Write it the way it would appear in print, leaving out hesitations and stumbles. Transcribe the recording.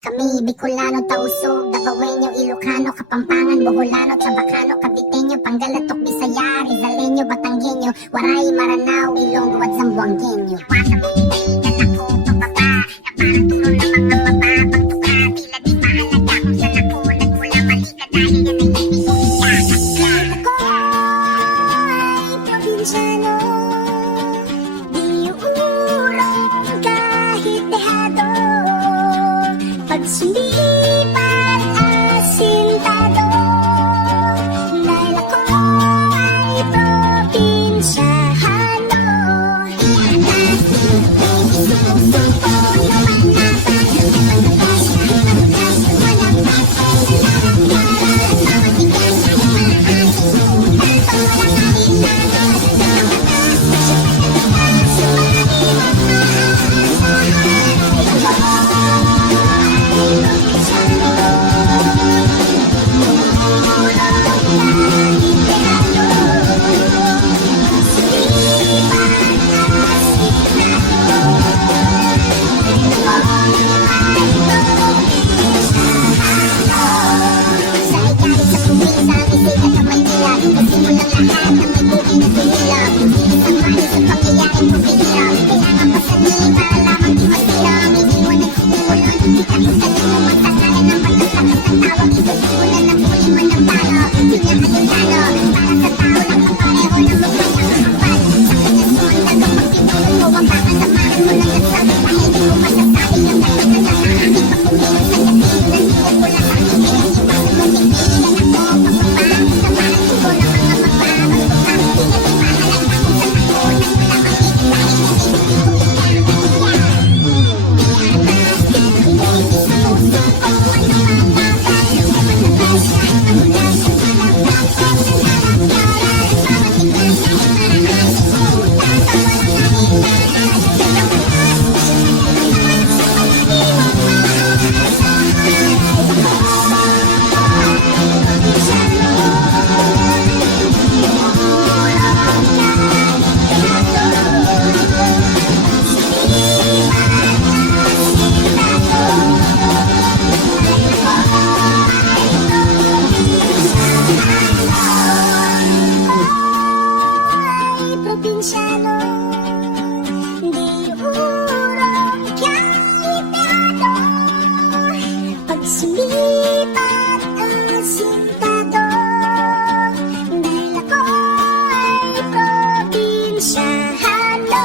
Kami Bicolano, Tausog, Davaoeño, Ilocano, Kapampangan, Boholano, Chabacano, Kapiteño, Pangalatok, Bisaya, Rizaleño, Batanggenyo, Waray, Maranao, Ilonggo at Zamboangueño. Pasa mo kaibigan ako pababa, na parang turo ng mga mababang tuka, tila di mahalaga kung saan ako nagmula, mali ka dahil yan ay ibig kong iyakat. Ako ay probinsyano, di uurong kahit dehado. Pagsumlipat asintado, dahil ako ay probinsyano. Iangat, isusuko naman natin, pagkakas, walang bakay, larang-larang, bawat tigas ay maaaring sumundan, walang alintado, probinsyano, di urong kahit dehado. Pagsulipat asintado, dahil ako ay probinsyano.